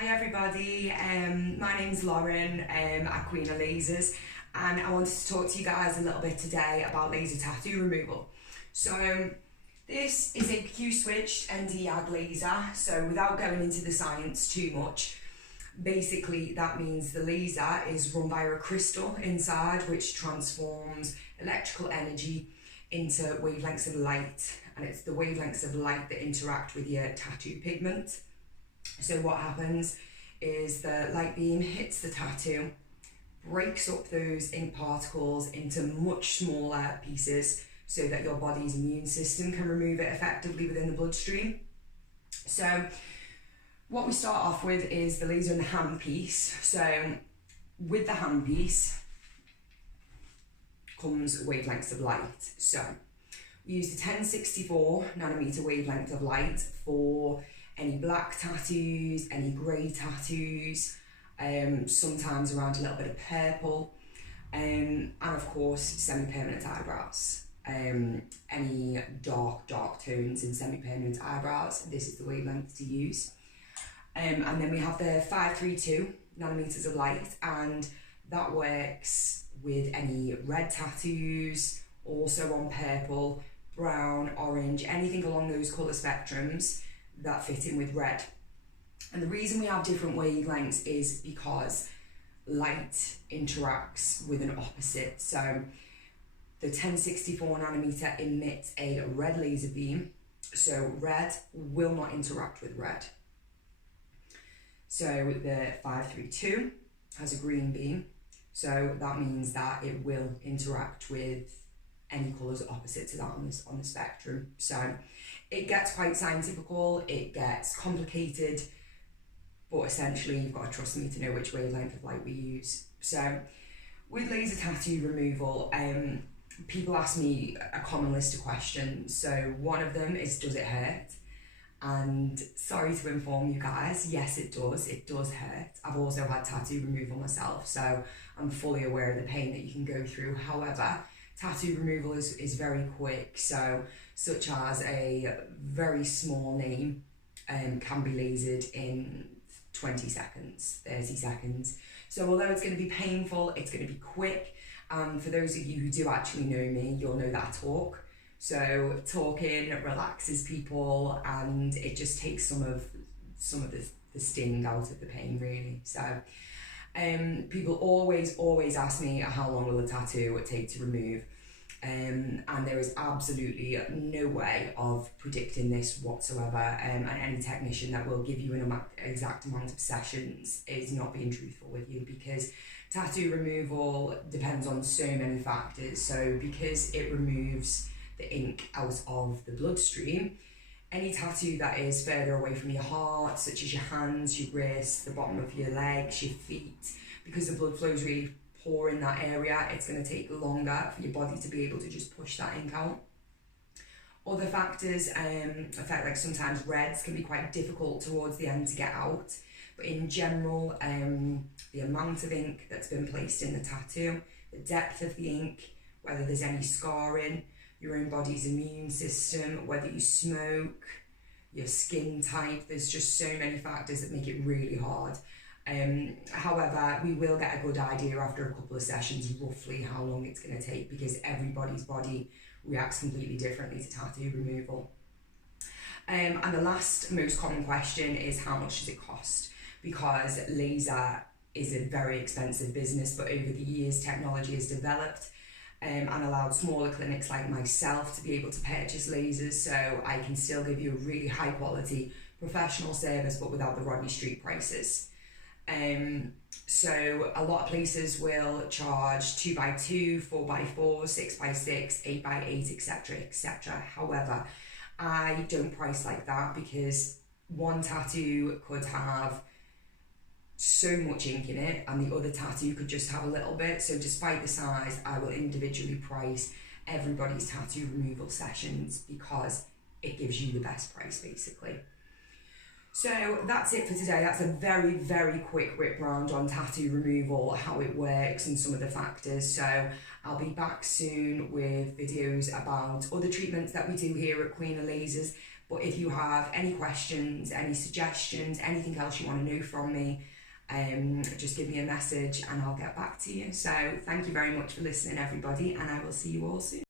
Hi everybody, my name's Lauren at Queen of Lasers, and I wanted to talk to you guys a little bit today about laser tattoo removal. So this is a Q-switched ND-YAG laser, so without going into the science too much, basically that means the laser is run by a crystal inside which transforms electrical energy into wavelengths of light, and it's the wavelengths of light that interact with your tattoo pigment. So what happens is the light beam hits the tattoo, breaks up those ink particles into much smaller pieces so that your body's immune system can remove it effectively within the bloodstream. So what we start off with is the laser and the handpiece. So with the handpiece comes wavelengths of light. So we use the 1064 nanometer wavelength of light for any black tattoos, any grey tattoos, sometimes around a little bit of purple, and of course semi-permanent eyebrows. Any dark tones in semi-permanent eyebrows, this is the wavelength to use. And then we have the 532 nanometers of light, and that works with any red tattoos, also on purple, brown, orange, anything along those colour spectrums that fit in with red. And the reason we have different wavelengths is because light interacts with an opposite. So the 1064 nanometer emits a red laser beam, so red will not interact with red. So the 532 has a green beam, so that means that it will interact with any colours opposite to that on the spectrum. So it gets quite scientifical, it gets complicated, but essentially you've got to trust me to know which wavelength of light we use. So with laser tattoo removal, people ask me a common list of questions. So one of them is, does it hurt? And sorry to inform you guys, yes it does hurt. I've also had tattoo removal myself, so I'm fully aware of the pain that you can go through. However, tattoo removal is very quick, so such as a very small name can be lasered in 20 seconds, 30 seconds. So although it's going to be painful, it's going to be quick. And for those of you who do actually know me, you'll know that I talk. So talking relaxes people, and it just takes some of the sting out of the pain, really. So people always ask me how long will a tattoo take to remove, and there is absolutely no way of predicting this whatsoever, and any technician that will give you an exact amount of sessions is not being truthful with you, because tattoo removal depends on so many factors. So because it removes the ink out of the bloodstream, any tattoo that is further away from your heart, such as your hands, your wrists, the bottom of your legs, your feet, because the blood flow is really poor in that area, it's going to take longer for your body to be able to just push that ink out. Other factors affect, like sometimes reds can be quite difficult towards the end to get out, but in general, the amount of ink that's been placed in the tattoo, the depth of the ink, whether there's any scarring, your own body's immune system, whether you smoke, your skin type, there's just so many factors that make it really hard. However, we will get a good idea after a couple of sessions roughly how long it's going to take, because everybody's body reacts completely differently to tattoo removal. And the last most common question is, how much does it cost? Because laser is a very expensive business, but over the years technology has developed and allowed smaller clinics like myself to be able to purchase lasers, so I can still give you a really high quality professional service but without the Rodney Street prices. So a lot of places will charge 2x2, 4x4, 6x6, 8x8, etc, etc. However, I don't price like that, because one tattoo could have so much ink in it and the other tattoo could just have a little bit. So despite the size, I will individually price everybody's tattoo removal sessions, because it gives you the best price basically. So that's it for today. That's a very, very quick whip round on tattoo removal, how it works and some of the factors. So I'll be back soon with videos about other treatments that we do here at Queen of Lasers, But if you have any questions, any suggestions, anything else you want to know from me, just give me a message and I'll get back to you. So thank you very much for listening, everybody, and I will see you all soon.